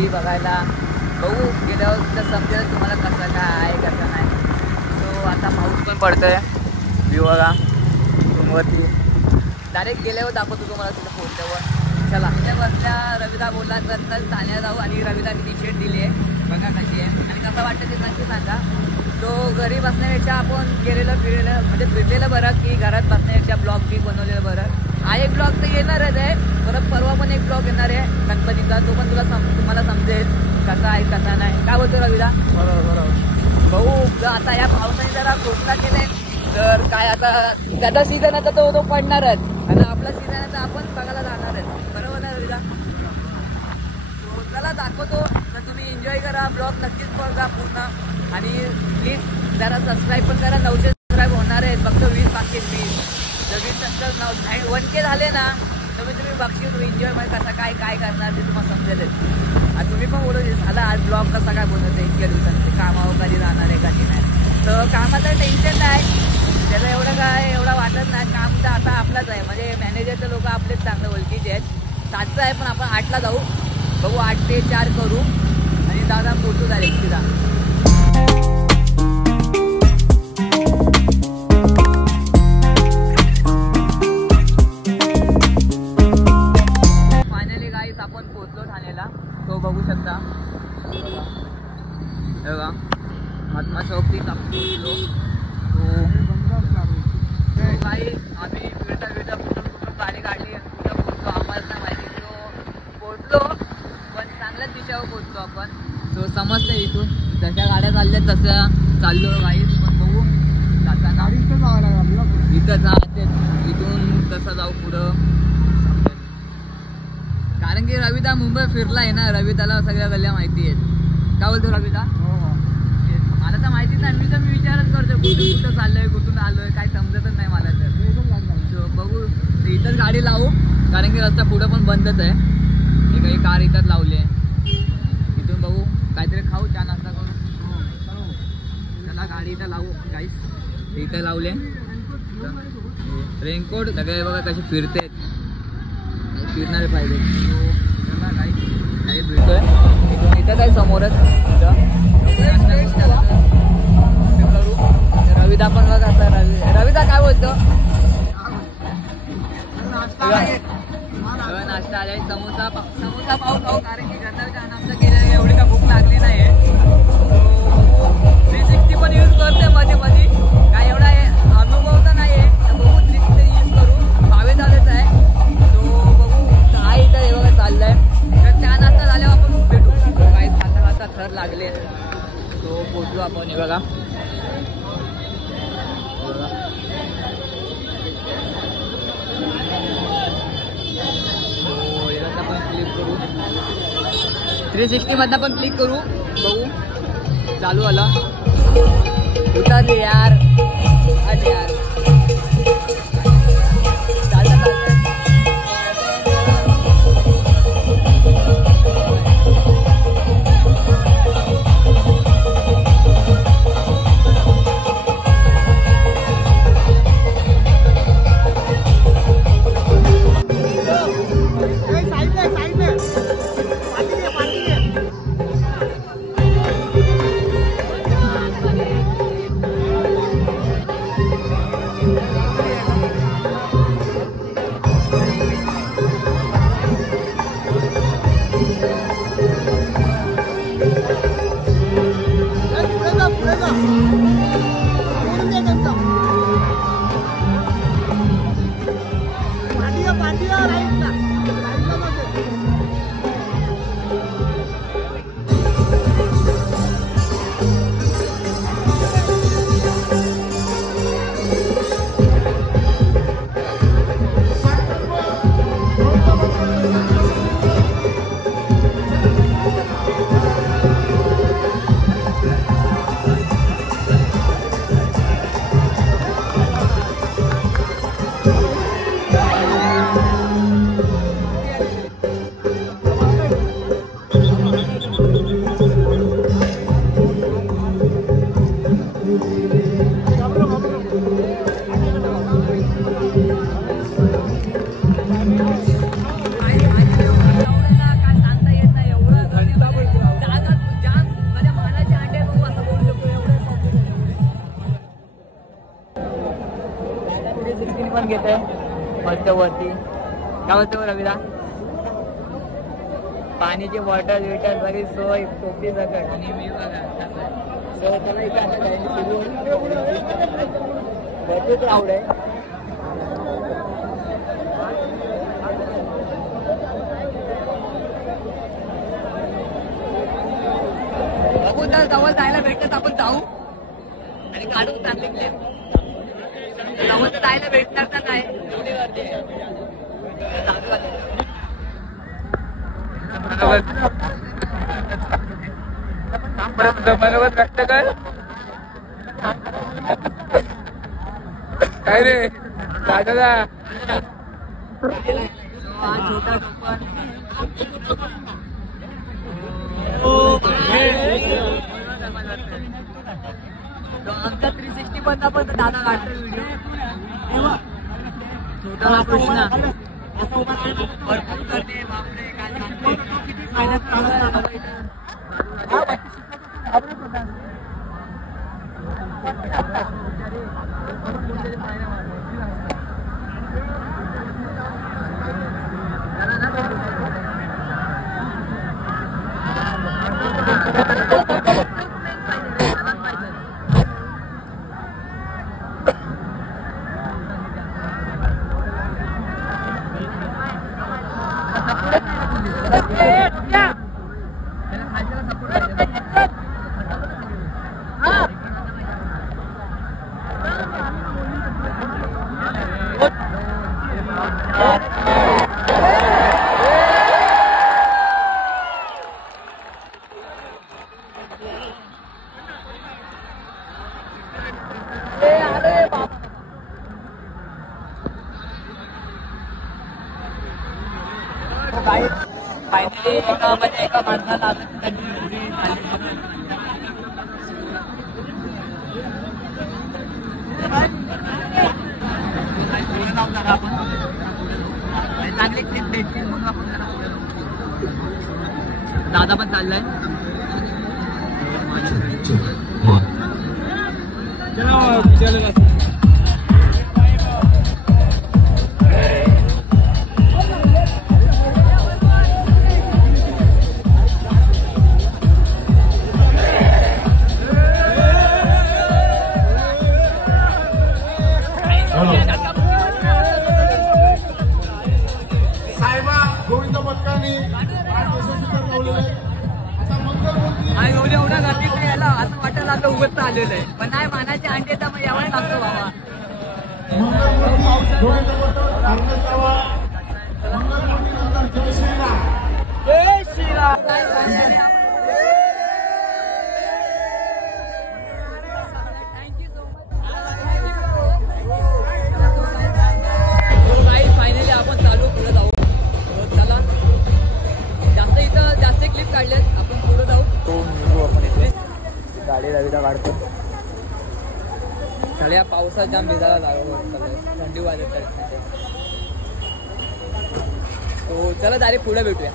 View बघायला. बघू गेल्यावर तर समजेल तुम्हाला कसं काय आहे कसं नाही. सो आता पाऊस पण पडतोय. व्ह्यू बघा रूमवरती. डायरेक्ट गेल्यावर दाखवतो तुम्हाला तिथं पोहोचल्यावर. चला त्या बसल्या रविदा बोलला तर ठाण्याला जाऊ आणि रविदाने टी शर्ट दिली आहे बघा कशी आहे आणि कसं वाटतं ते नक्की सांगा. तो घरी बसण्यापेक्षा आपण फिरलेलं म्हणजे फिरलेलं बरं की घरात बसण्यापेक्षा ब्लॉग बी बनवलेलं बरं. हा एक ब्लॉग तर येणारच आहे. परत परवा पण एक ब्लॉग येणार आहे गणपतीचा. तो पण तुम्हाला समजेल कसा आहे कसा नाही. काय बोलतो रविदा? बरोबर. भाऊ आता या पावसाने जरा घोषणा केले तर काय आता त्याचा सीझन आता तो पडणारच आणि आपला सीझन आता आपण बघायला जाणारच. बरोबर ना रविदा? चला दाखवतो तर तुम्ही एन्जॉय करा. ब्लॉग नक्कीच बघा पूर्ण आणि प्लीज जरा सबस्क्राईब पण करा. 900 सबस्क्राईब होणार आहेत फक्त 20 बाकी 20. जर 20 नंतर 1K झाले ना तर तुम्ही बघशील तुम्ही एन्जॉय मध्ये कसं काय करणार ते तुम्हाला समजेलच. आणि तुम्ही पण बोलू झाला आज ब्लॉग कसा काय बनवते इतक्या दिवसांचे कामावर कधी जाणार आहे कधी नाही. तर कामाचं टेन्शन नाही त्याचं एवढं वाटत नाही. काम तर आता आपलाच आहे म्हणजे मॅनेजरचे लोक आपलेच चांगले ओळखीचे आहेत. 7चं आहे पण आपण 8ला जाऊ. बघू 8 ते 4 करू आणि दादा पोचू जाईल तिला. फायनली गाईस आपण पोचलो ठाण्याला. तो बघू शकता बघा महात्मा चौक आपण पोचलो. तो काही आम्ही फिरता कुठून गाडी काढली कुठं पोचलो आम्हाला नाही माहिती. तो पोचलो पण चांगल्याच दिशेवर पोचलो आपण. तो समजतं इथून जशा गाड्या चालल्या तसं चाललो गाईस. पण बघू जाताना इथंच इथून तसं जाऊ पुढं समजेल. कारण की रविदा मुंबई फिरला आहे ना. रविदाला सगळ्या गल्ल्या माहिती आहेत. काय बोलतो रविदा? मला तर माहितीच नाही. मी विचारच करतो कुठं चाललोय कुठून आलोय काय समजतच नाही मला तर. बघू इथंच गाडी लावू कारण की रस्ता पुढं पण बंदच आहे. हे काही कार इथंच लावली आहे. इथून बघू काहीतरी खाऊ चहा नाश्ता करू. चला गाडी इथं लावू गाईस. इथं लावले रेनकोट सगळे बघा कसे फिरते फिरणारे पाहिजे. चला गाईस काही फिरतोय इथं काय समोरच करू. रविदा पण बघा आता रविदा काय बोलतो? नाश्ता आलाय समोसा पाव खाऊ कारण की घरचा नाश्ता केला एवढी का भूक लागली नाही. 360 पण यूज करते मध्ये काय एवढा अनुभव तर नाही आहे. बघू 360 यूज करू. 22 झालेच आहे. तो बघू काय इथं हे बघा चाललंय. तर त्या नाश्ता झाल्यावर आपण भेटू. काही खाता थर लागले तो पोचलो आपण. हे बघा क्लिक करू 360 मधनं पण क्लिक करू. बघू चालू आला उतरले यार. घेते मस्त वरती. काय बोलतो रविदा? पाण्याची बॉटल विटल बरी सोय टोपी सकट आणि मी बघा त्याला इथे आता भरपूर आवड आहे. बघू तर जवळ जायला भेटत आपण जाऊ आणि काढू चांगले क्लिप. जवळ तर जायला भेटणार तर नाही एवढी गर्दी बरोबर व्यक्त कर काय रे दादा. छोटा आमचा 360 पण दादा काढतो व्हिडिओ. छोटा कृष्णा भरपूर करते बापरे काय सांगते. फायनली एका माणसाला चांगली क्लिप भेटतील म्हणून आपण दादा पण चाललाय. एवढ्या गर्दीत यायला असं वाटायला लागलं उगत आलेलं आहे पण नाही मानाचे अंडे तर मग यावं लागतं बाबा. जय Shriram. Thank you so much. Finally आपण चालू पुढे जाऊ. चला जास्त क्लिप काढल्यात आपण पुढे जाऊ. आपण इथे गाडी रविदा काढतो. या पावसात जाम भिजायला लागलो थंडी वाजत तो. चला डायरेक्ट पुढे भेटूया.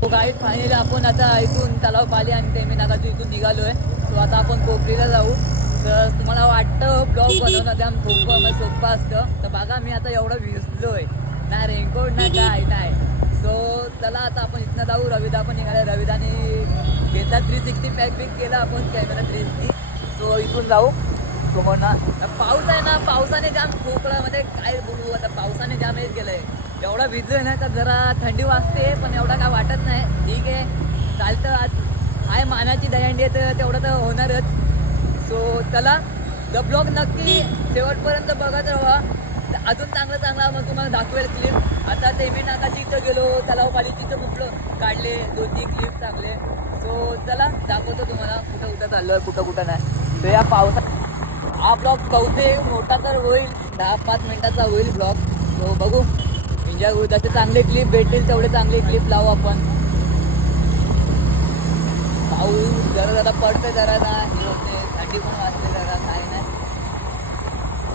तो गाडी फायनली आपण आता इथून तलाव पाली आणि तेमी नागाची इथून निघालोय. तो आता आपण कोकरीला जाऊ. तर तुम्हाला वाटतं ब्लॉग बनवणं त्या सोपं असतं तर बघा मी आता एवढं भिजलोय ना रेनकोट ना काय नाही. सो चला आता आपण इथनं जाऊ. रविदा पण निघाले. रविदाने घेतला 360 पॅक पिक केला आपण कॅमेरा 360. सो इथून जाऊ समोरना. पाऊस आहे ना पावसाने जाम कोकणामध्ये काय बोलू आता पावसाने जाम हेच गेलंय. एवढा भिजलोय ना का जरा थंडी वाजते पण एवढा काय वाटत नाही. ठीक आहे चालतं. आज हाय मानाची दहीहंडी आहे तेवढं तर होणारच. सो चला द ब्लॉग नक्की शेवटपर्यंत बघत राहा. अजून चांगला मग तुम्हाला दाखवेल क्लिप. आता तेमी नाकाची इथं गेलो तलाव पाली तिथं कुठलं काढले 2-3 क्लिप चांगले. सो चला दाखवतो तुम्हाला कुठं चाललोय कुठं नाही. तर या पावसात हा ब्लॉग चौथे मोठा तर होईल 10-5 मिनिटाचा होईल ब्लॉग. सो बघू एन्जॉय होऊ. त्याचे चांगले क्लिप भेटतील तेवढे चांगले क्लिप लावू आपण. पाऊस जरा पडतोय जरा ना हे होते थंडी पण वाजते जरा काय नाही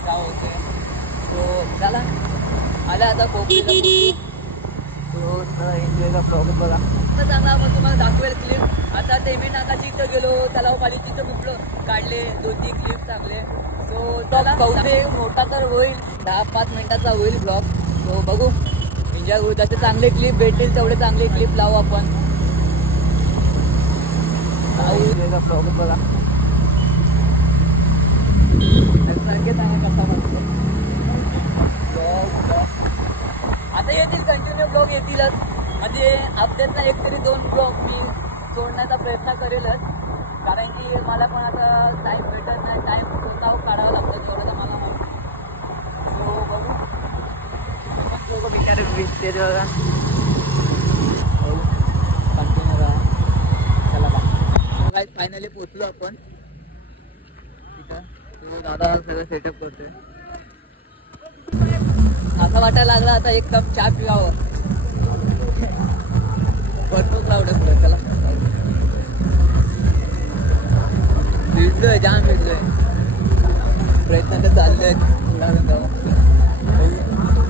काय होते. सो चला आल्या आता कोकणीला. सो एन्जॉयचा ब्लॉग बघा. चांगला चांगला मग तुम्हाला दाखवेल क्लिप. आता तेमी नाकाची इथं गेलो, तलावपाडीची इथं कुठलं काढले 2-3 क्लिप चांगले. सो चला बहुतेक मोठा तर होईल, 10-5 मिनिटाचा होईल ब्लॉग. सो बघू, एन्जॉय करू. त्याचे चांगले क्लिप भेटतील तेवढे चांगले क्लिप लावू आपण. ब्लॉग बघा कसा म्हणतो. आता येतील, कंटिन्यू ब्लॉग येतीलच. म्हणजे हफ्त्यातला 1 तरी 2 ब्लॉग मी सोडण्याचा प्रयत्न करेलच. कारण की मला पण आता टाईम भेटत नाही, टाईम स्वतः काढावा लागतो तेवढं मला माहिती. सो बघू लोक बिचारे दिसते बघा. कंटिन्यू राहा. चला बा फायनली पोचलो आपण तिथं. तो दादा सगळं सेटअप करतोय. असं वाटायला लागला आता एक कप चहा पिवावं. भरपूर क्राऊड असतो. चला भिजलोय, जाम भिजलोय. प्रयत्न तर चालले आहेत.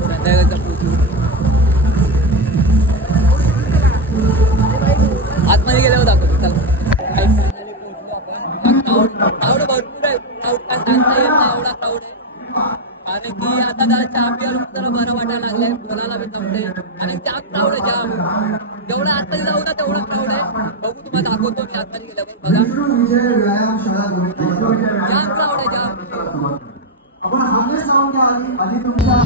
संध्याकाळचा पोचू. आतमध्ये गेल्यावर दाखवतो. चला फायनली पोचलो आपण. क्राऊड भरपूर आहे. क्राऊड काय सांगता येत नाही, एवढा क्राऊड आहे. आणि की आता जरा चहा पियाला जरा बरं वाटायला लागलंय, बोलायला बी जमतंय. आणि जाम क्राऊड आहे, जाम. जेवढा आतमध्ये जाऊ ना तेवढा क्राऊड आहे. बघू तुम्हाला दाखवतो मी आतमध्ये गेल्यावर. बघा जाम क्राऊड आहे, जाम. आपण आम्ही सांगून घ्या आधी तुमच्या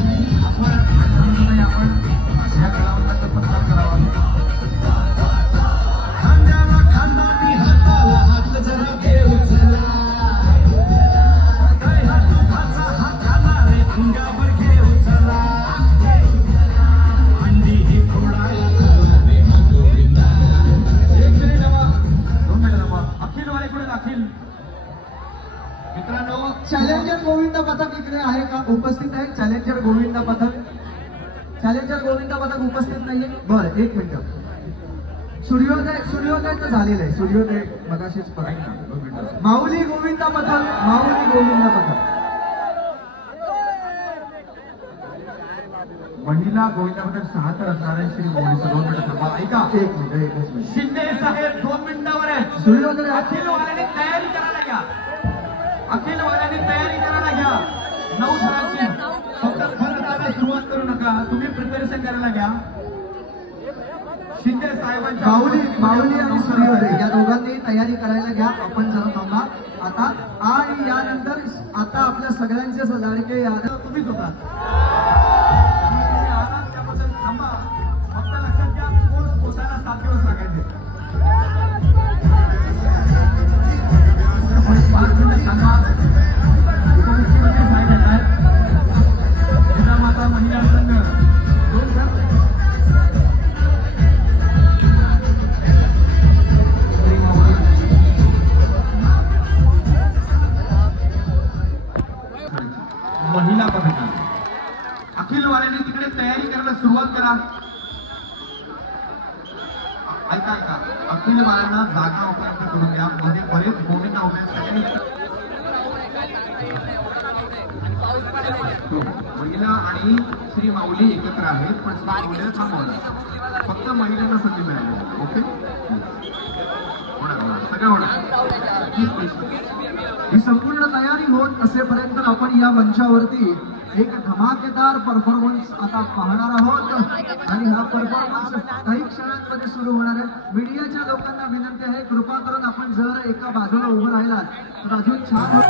चॅलेंजर गोविंद पथक इकडे आहे का? उपस्थित आहे चॅलेंजर गोविंद पथक? चॅलेंजर गोविंद पथक उपस्थित नाहीये. बरं, 1 मिनिट. सूर्योदय तर झालेलं आहे. सूर्योदय मगाशीच पथक. माऊली गोविंद पथक, माऊली गोविंद पथक. महिला गोविंद पथक 6 तर असणार आहे. श्री मोदीचं 2 मिनिट ऐका. 1 मिनिट, एकच मिनिट. शिंदे साहेब 2 मिनिटावर आहे. सूर्योदय अखिल वाल्याने तयारी करायला घ्या. अखिल वाल्याने तयारी करायला घ्या. 9 तारखेची फक्त खरं सुरुवात करू नका, तुम्ही प्रिपरेशन करायला घ्या. शिंदे साहेबांच्या माऊली आणि सूर्योदय या दोघांनी तयारी करायला घ्या. आपण जरा थांबा आता. आणि यानंतर आता आपल्या सगळ्यांचे लाडके यादव तुम्हीच होता. त्याबद्दल थांबा. फक्त लक्षात घ्या, कोण पोचायला 7 दिवस लागायचे. 5 मिनिट थांबा. उपमुख्यमंत्री साहेब येत आहेत. जिजामाता महिला संघ महिला पथक अखिल वाल्याने तिकडे तयारी करायला सुरुवात करा. ऐका, अखिल वाल्यांना जागा उपलब्ध करून द्या. मध्ये बरेच गोविंद महिला आणि श्री माऊली एकत्र आहेत, पण श्री माऊलीला थांबवलं. फक्त महिलांना संधी मिळाली. ओके, सगळं होणार. ही संपूर्ण तयारी होत असेपर्यंत आपण या मंचावरती एक धमाकेदार परफॉर्मन्स आता पाहणार आहोत. आणि हा परफॉर्मन्स काही क्षणांमध्ये सुरू होणार आहे. मीडियाच्या लोकांना विनंती आहे, कृपा करून आपण जर एका बाजूला उभं राहिलात तर अजून छान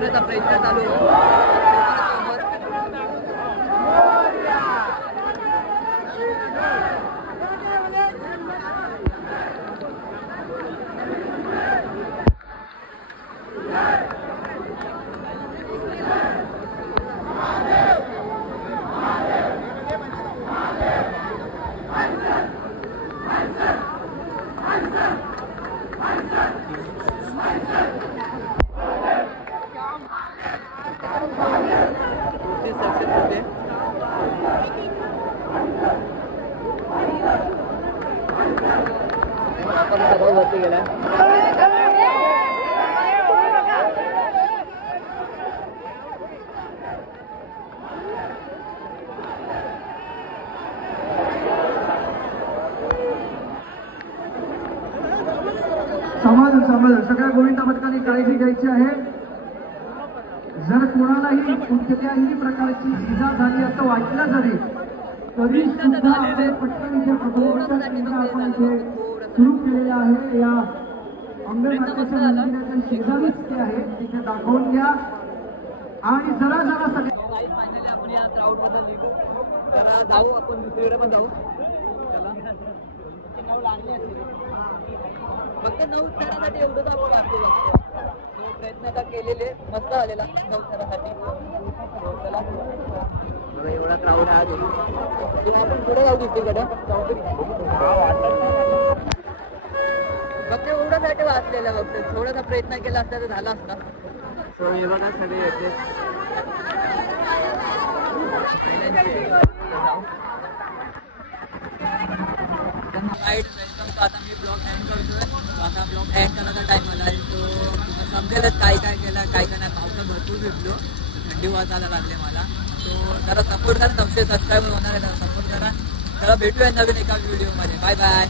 मारण्याचा प्रयत्न चालू आहे. वरती गेला. समाधान सगळ्या गोविंदा पथकाने काळजी घ्यायची आहे. जर कोणालाही कुठल्याही प्रकारची इजा झाली असं वाटलं जरी तरी सुद्धा आपले पटकन इथे प्रबोधनाच्या केंद्र आपण इथे सुरू केलेले आहे. या अंबेमातेच्या मंदिराच्या शेजारीच ते आहे, तिथे दाखवून घ्या. आणि जरा सगळे फायनली आपण या क्राऊड बद्दल निघू. तर जाऊ आपण दुसरीकडे पण जाऊ. चला फक्त 9 थरासाठी एवढंच आपण आपलं बघतो. प्रयत्न तर केलेले मस्त आलेला 9 थरासाठी. चला एवढा क्राऊड आहे. आपण पुढे जाऊ दुसरीकडे. फक्त एवढ्यासाठी वाचलेला फक्त थोडासा प्रयत्न केला असता तर झाला असता. सो हे बघा सगळे येते. आता मी ब्लॉग एंड करतोय. आता ब्लॉग एंड करायचा टाइम आला आहे. तो समजेलच काय काय केलं काय काय नाही. पावसात भरपूर फिरलो, थंडी वाजायला लागले मला. तो जरा सपोर्ट करा. 900 सबस्क्रायबर होणार आहे, सपोर्ट करा. चला भेटूया नवीन एका व्हिडिओमध्ये. Bye bye.